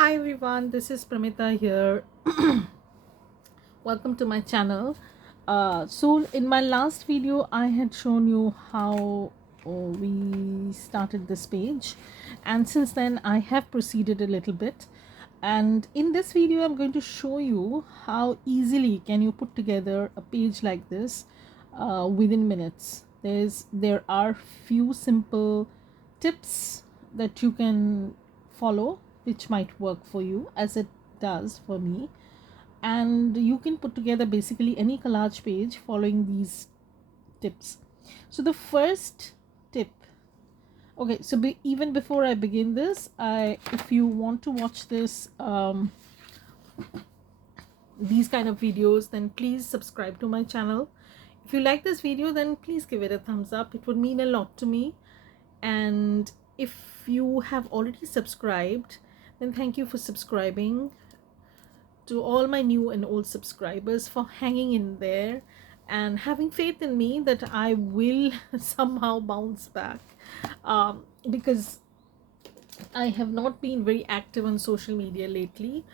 Hi everyone, this is Pramita here. Welcome to my channel. So in my last video I had shown you how we started this page, and since then I have proceeded a little bit, and in this video I'm going to show you how easily can you put together a page like this within minutes. There are few simple tips that you can follow which might work for you as it does for me, and you can put together basically any collage page following these tips. So the first tip, okay, so even before I begin this, if you want to watch this these kind of videos, then please subscribe to my channel. If you like this video, then please give it a thumbs up. It would mean a lot to me. And if you have already subscribed, then thank you for subscribing. To all my new and old subscribers, for hanging in there and having faith in me that I will somehow bounce back, because I have not been very active on social media lately.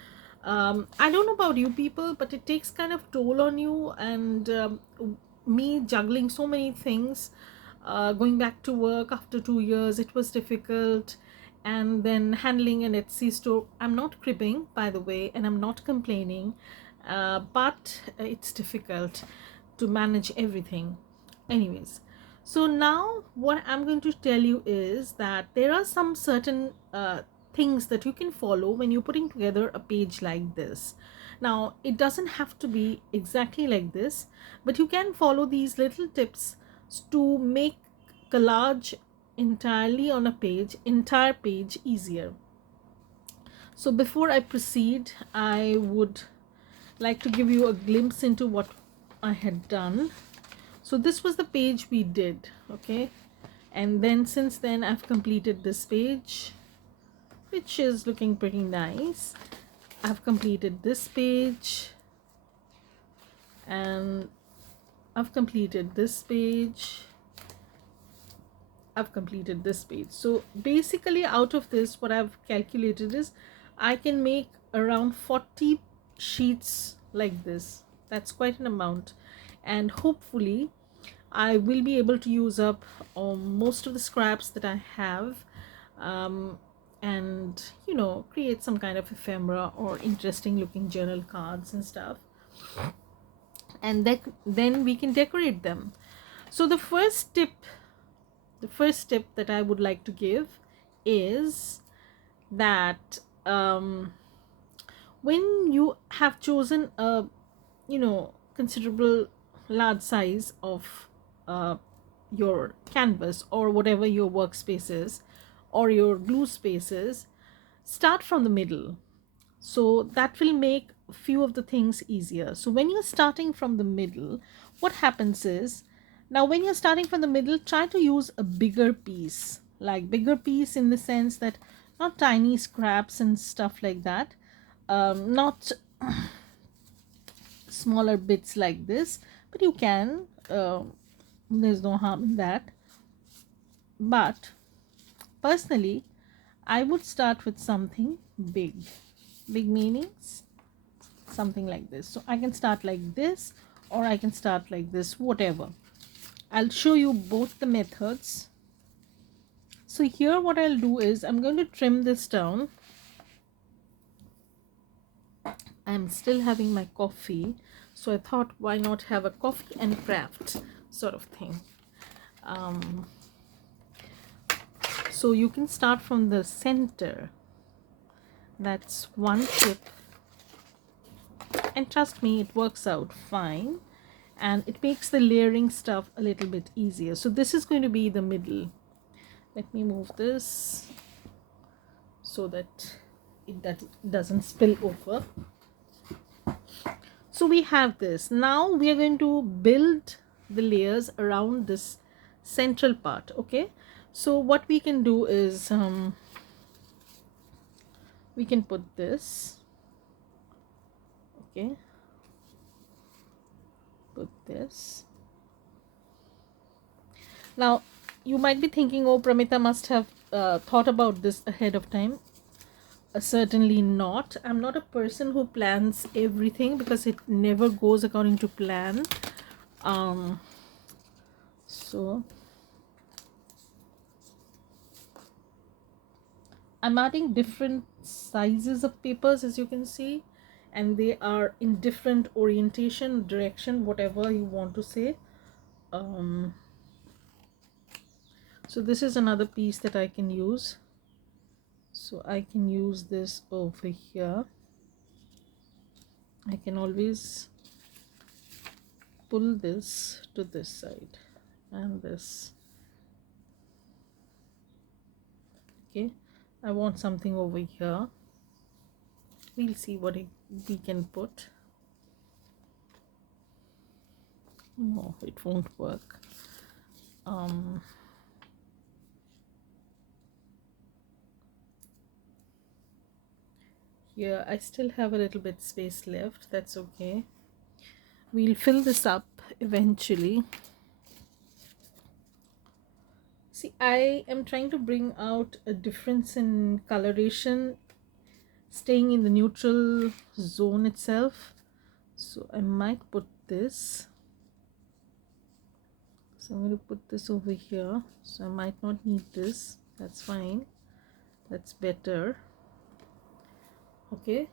I don't know about you people, but it takes kind of toll on you, and me juggling so many things, going back to work after 2 years, it was difficult, and then handling an Etsy store. I'm not cribbing, by the way, and I'm not complaining, but it's difficult to manage everything. Anyways, so now what I'm going to tell you is that there are some certain things that you can follow when you're putting together a page like this. Now, it doesn't have to be exactly like this, but you can follow these little tips to make collage entirely on a page, entire page, easier. So before I proceed, I would like to give you a glimpse into what I had done. So this was the page we did, okay, and then since then I've completed this page, which is looking pretty nice. I've completed this page, and I've completed this page, I've completed this page. So basically out of this, what I've calculated is I can make around 40 sheets like this. That's quite an amount, and hopefully I will be able to use up most of the scraps that I have, and you know, create some kind of ephemera or interesting looking journal cards and stuff, and then we can decorate them. So the first tip that I would like to give is that when you have chosen a considerable large size of your canvas or whatever your workspace is or your glue spaces, start from the middle. So that will make a few of the things easier. So when you're starting from the middle, what happens is, now when you're starting from the middle, try to use a bigger piece, like bigger piece in the sense that not tiny scraps and stuff like that, not smaller bits like this, but you can, there's no harm in that. But personally, I would start with something big meanings something like this. So I can start like this, or I can start like this, whatever. I'll show you both the methods. So here what I'll do is I'm going to trim this down. I'm still having my coffee, so I thought, why not have a coffee and craft sort of thing. So you can start from the center. That's one tip, and trust me, it works out fine, and it makes the layering stuff a little bit easier. So this is going to be the middle. Let me move this so that it doesn't spill over. So we have this. Now we are going to build the layers around this central part. Okay, so what we can do is we can put this, okay, put this. Now you might be thinking, oh, Pramita must have thought about this ahead of time. Certainly not. I'm not a person who plans everything because it never goes according to plan. So I'm adding different sizes of papers, as you can see, and they are in different orientation, direction, whatever you want to say. So this is another piece that I can use. So I can use this over here. I can always pull this to this side and this. Okay, I want something over here. We'll see what we can put. No, it won't work. Here I still have a little bit space left. That's okay. We'll fill this up eventually. See, I am trying to bring out a difference in coloration, staying in the neutral zone itself. So I might put this. So I'm going to put this over here. So I might not need this. That's fine. That's better. Okay.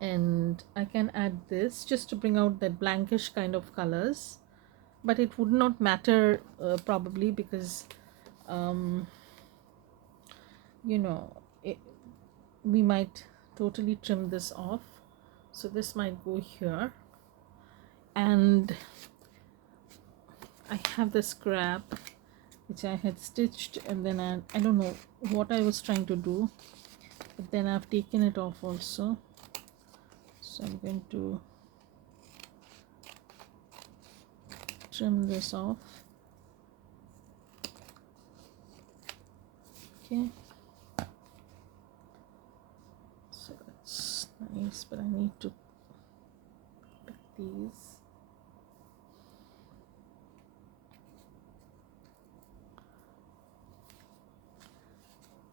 And I can add this just to bring out that blankish kind of colors. But it would not matter probably because, you know, we might totally trim this off. So this might go here. And I have the scrap which I had stitched, and then I don't know what I was trying to do, but then I've taken it off also. So I'm going to trim this off. Okay, so that's nice, but I need to pick these.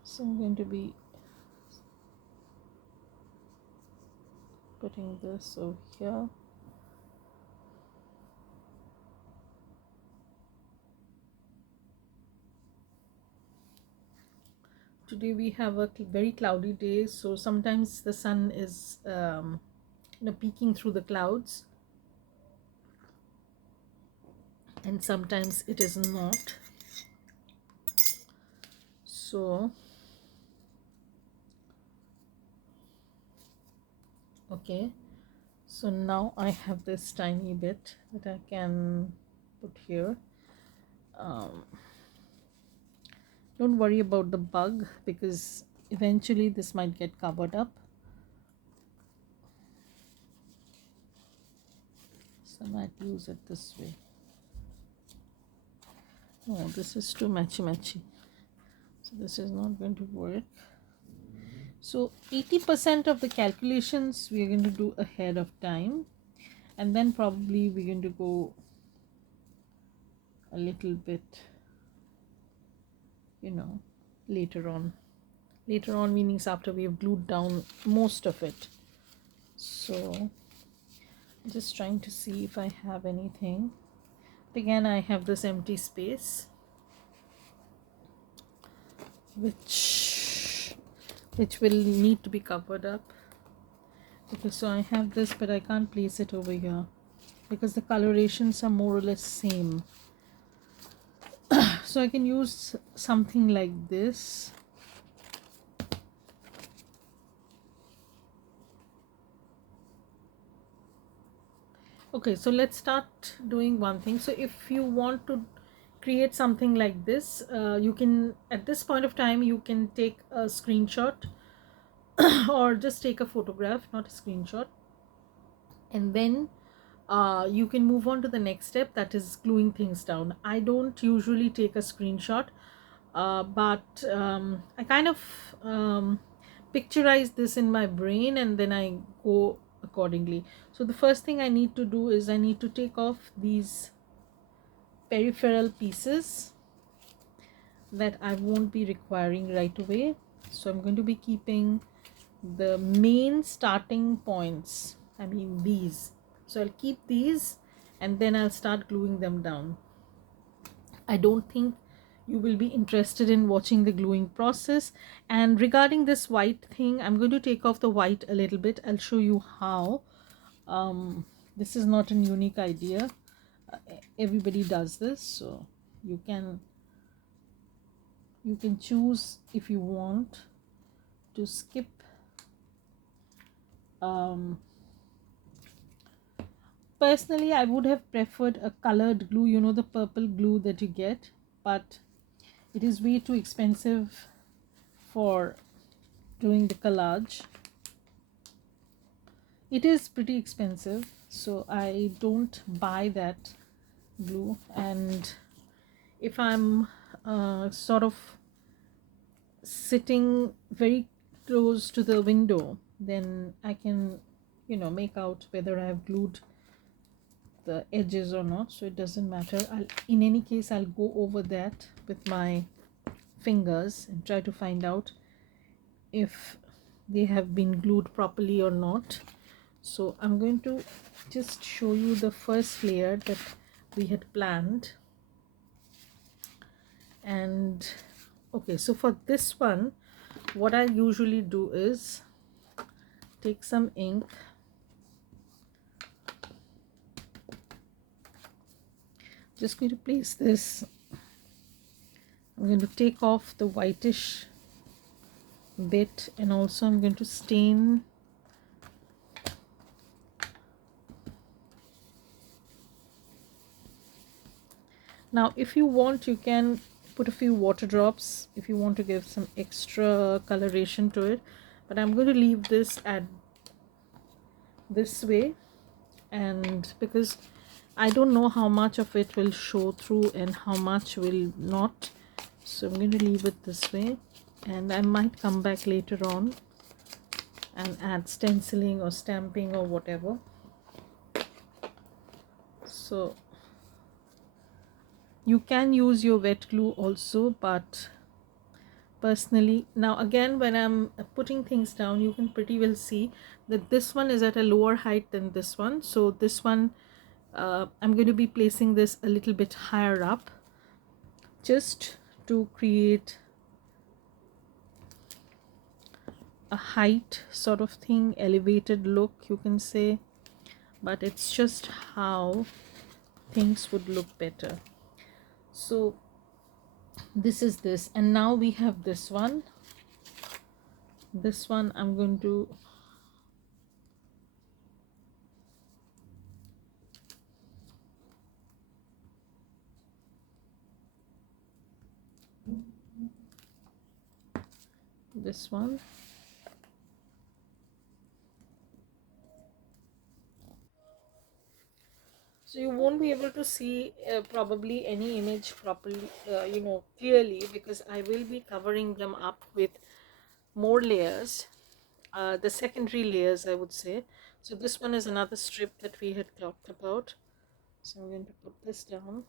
So I'm going to be putting this over here. Today we have a very cloudy day, so sometimes the sun is peeking through the clouds, and sometimes it is not. So okay, so now I have this tiny bit that I can put here. Don't worry about the bug because eventually this might get covered up. So I might use it this way. Oh, this is too matchy. So this is not going to work. So 80% of the calculations we are going to do ahead of time, and then probably we're going to go a little bit, later on meaning after we have glued down most of it. So I'm just trying to see if I have anything. Again, I have this empty space which will need to be covered up. Okay, so I have this, but I can't place it over here because the colorations are more or less same. So I can use something like this. Okay, so let's start doing one thing. So if you want to create something like this, you can, at this point of time, you can take a screenshot or just take a photograph, not a screenshot, and then you can move on to the next step, that is gluing things down. I don't usually take a screenshot, but I kind of picturize this in my brain and then I go accordingly. So the first thing I need to do is I need to take off these peripheral pieces. that I won't be requiring right away. So I'm going to be keeping the main starting points, I mean these. So I'll keep these and then I'll start gluing them down. I don't think you will be interested in watching the gluing process. And regarding this white thing, I'm going to take off the white a little bit. I'll show you how. This is not an unique idea. Everybody does this, so you can choose if you want to skip personally I would have preferred a colored glue, you know, the purple glue that you get, but it is way too expensive for doing the collage. It is pretty expensive, so I don't buy that glue. And if I'm sort of sitting very close to the window, then I can, you know, make out whether I have glued the edges or not, so it doesn't matter. In any case, I'll go over that with my fingers and try to find out if they have been glued properly or not. So I'm going to just show you the first layer that we had planned. And okay, so for this one, what I usually do is take some ink, just going to place this. I'm going to take off the whitish bit, and also I'm going to stain now. If you want, you can put a few water drops if you want to give some extra coloration to it, but I'm going to leave this at this way, and because I don't know how much of it will show through and how much will not, so I'm going to leave it this way, and I might come back later on and add stenciling or stamping or whatever. So you can use your wet glue also, but personally, now again, when I'm putting things down, you can pretty well see that this one is at a lower height than this one. So this one, I'm going to be placing this a little bit higher up, just to create a height sort of thing, elevated look, you can say, but it's just how things would look better. So this is this, and now we have this one. This one I'm going to this one. So you won't be able to see probably any image properly, you know, clearly, because I will be covering them up with more layers, the secondary layers, I would say. So this one is another strip that we had talked about. So I'm going to put this down.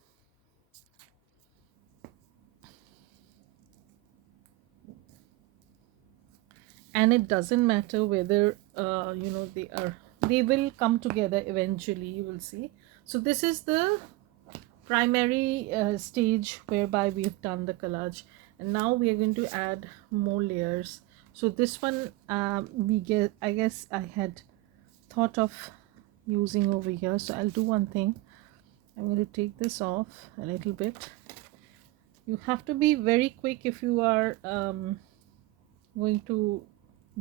And it doesn't matter whether you know, they will come together eventually, you will see. So this is the primary stage whereby we have done the collage, and now we are going to add more layers. So this one I guess I had thought of using over here. So I'll do one thing. I'm going to take this off a little bit. You have to be very quick if you are going to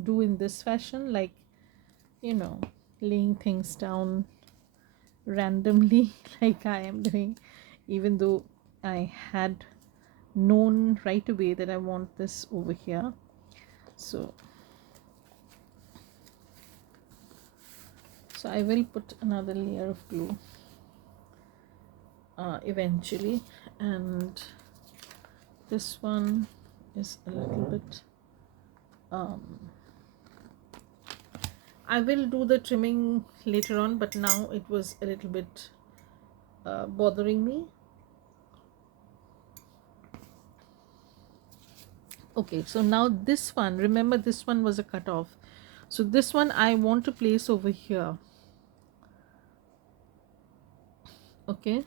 do in this fashion, like, you know, laying things down randomly like I am doing, even though I had known right away that I want this over here. So I will put another layer of glue eventually, and this one is a little bit I will do the trimming later on, but now it was a little bit bothering me. Okay, so now this one, remember this one was a cutoff, so this one I want to place over here. Okay,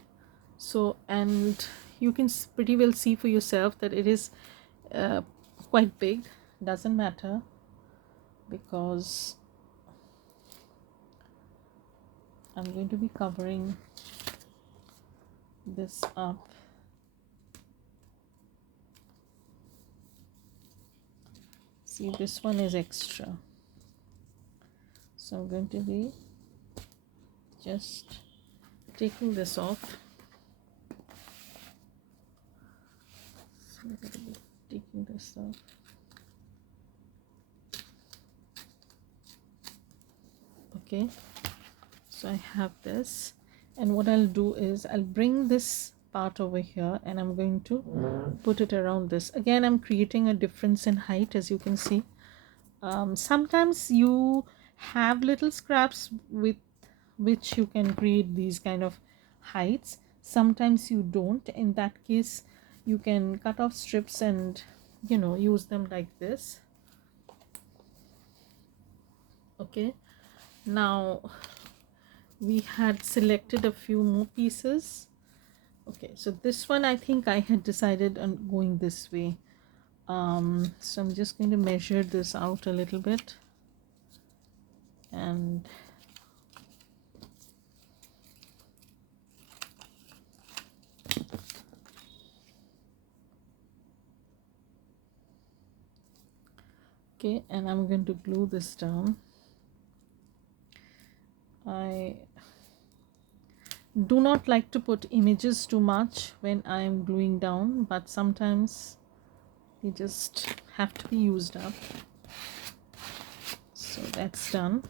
so and you can pretty well see for yourself that it is quite big. Doesn't matter, because I'm going to be covering this up. See, this one is extra, so I'm going to be just taking this off. So I'm going to be taking this off. Okay, so I have this, and what I'll do is I'll bring this part over here and I'm going to put it around this. Again, I'm creating a difference in height, as you can see. Sometimes you have little scraps with which you can create these kind of heights, sometimes you don't. In that case, you can cut off strips and, you know, use them like this. Okay, now we had selected a few more pieces. Okay, so this one I think I had decided on going this way. So I'm just going to measure this out a little bit, and okay, and I'm going to glue this down. I do not like to put images too much when I am gluing down, but sometimes they just have to be used up. So that's done.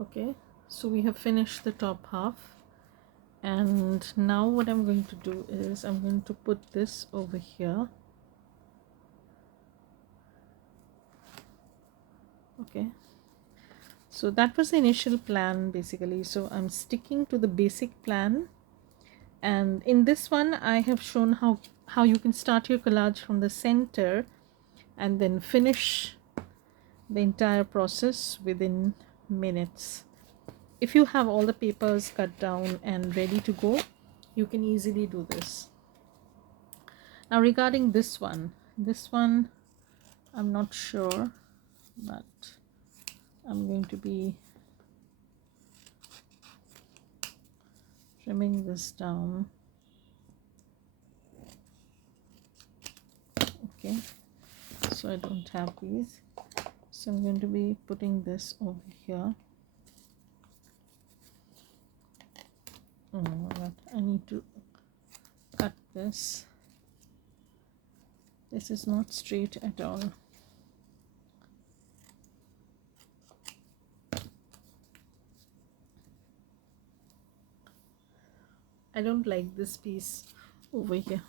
Okay, so we have finished the top half, and now what I'm going to do is I'm going to put this over here. Okay, so that was the initial plan basically, so I'm sticking to the basic plan. And in this one I have shown how you can start your collage from the center and then finish the entire process within minutes. If you have all the papers cut down and ready to go, you can easily do this. Now regarding this one I'm not sure, but I'm going to be trimming this down. Okay, so I don't have these, so I'm going to be putting this over here. Oh, I need to cut this. This is not straight at all. I don't like this piece over here.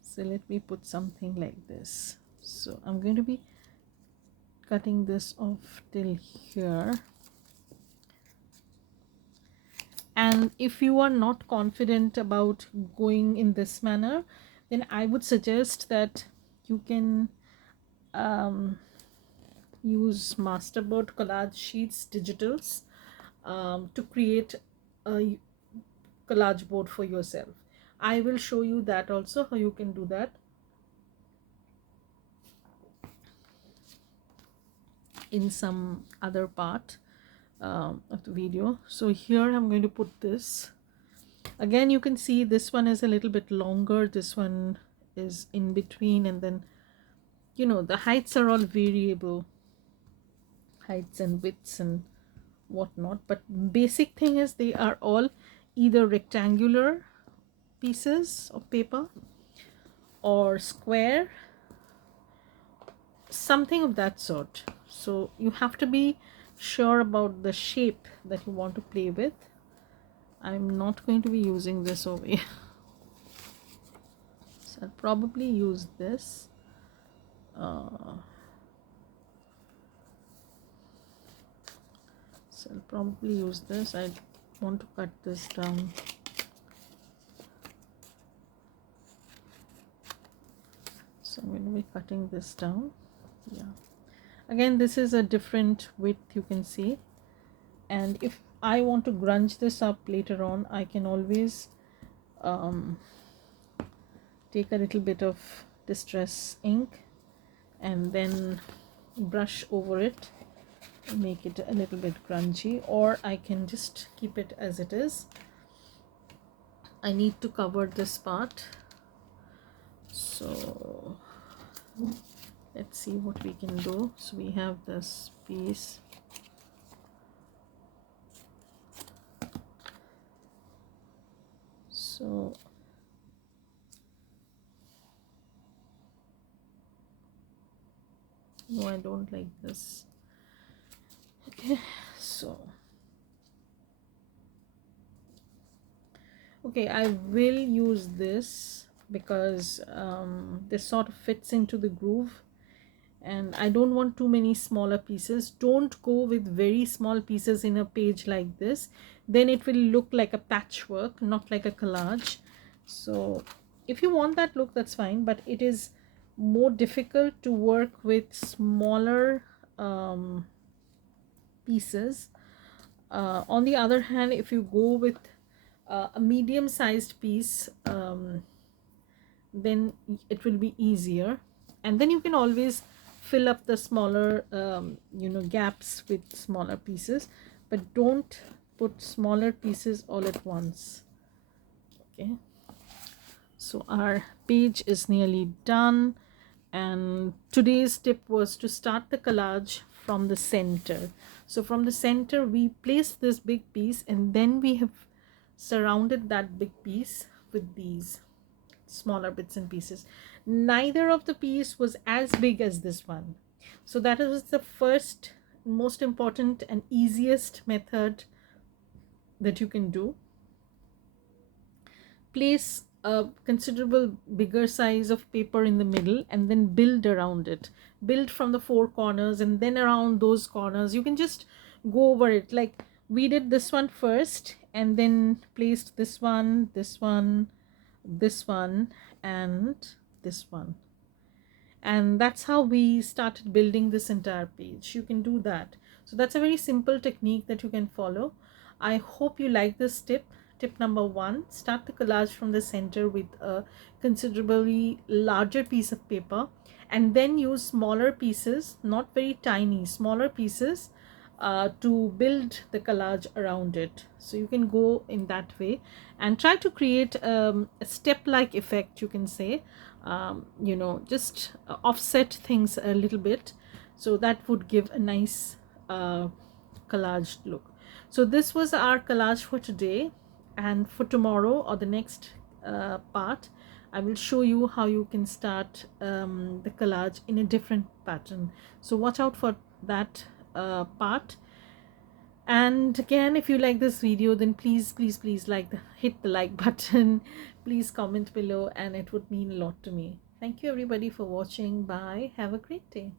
So let me put something like this. So I'm going to be cutting this off till here. And if you are not confident about going in this manner, then I would suggest that you can use Masterboard Collage Sheets digitals to create a collage board for yourself. I will show you that also, how you can do that in some other part of the video. So here I'm going to put this. Again, you can see this one is a little bit longer, this one is in between, and then, you know, the heights are all variable, heights and widths and whatnot, but basic thing is they are all either rectangular pieces of paper or square, something of that sort. So you have to be sure about the shape that you want to play with. I'm not going to be using this over here. So I'll probably use this. So I'll probably use this. I want to cut this down So I'm going to be cutting this down. Yeah, again this is a different width, you can see, and if I want to grunge this up later on, I can always take a little bit of distress ink and then brush over it, make it a little bit grungy, or I can just keep it as it is. I need to cover this part, so let's see what we can do. So we have this piece, so no, I don't like this. Okay, so okay, I will use this because this sort of fits into the groove, and I don't want too many smaller pieces. Don't go with very small pieces in a page like this, then it will look like a patchwork, not like a collage. So if you want that look, that's fine, but it is more difficult to work with smaller pieces. On the other hand, if you go with a medium-sized piece, then it will be easier, and then you can always fill up the smaller gaps with smaller pieces, but don't put smaller pieces all at once. Okay, so our page is nearly done, and today's tip was to start the collage from the center. So from the center we place this big piece, and then we have surrounded that big piece with these smaller bits and pieces. Neither of the piece was as big as this one, so that was the first, most important and easiest method that you can do. Place a considerable bigger size of paper in the middle and then build around it. Build from the four corners and then around those corners. You can just go over it like we did this one first, and then placed this one, this one, this one, and this one, and that's how we started building this entire page. You can do that. So that's a very simple technique that you can follow. I hope you like this tip. Tip number 1, start the collage from the center with a considerably larger piece of paper, and then use smaller pieces, not very tiny, smaller pieces, to build the collage around it. So you can go in that way and try to create a step-like effect, you can say. Just offset things a little bit, so that would give a nice collage look. So this was our collage for today, and for tomorrow or the next part, I will show you how you can start the collage in a different pattern. So watch out for that part. And again, if you like this video, then please hit the like button. Please comment below, and it would mean a lot to me. Thank you everybody for watching. Bye. Have a great day.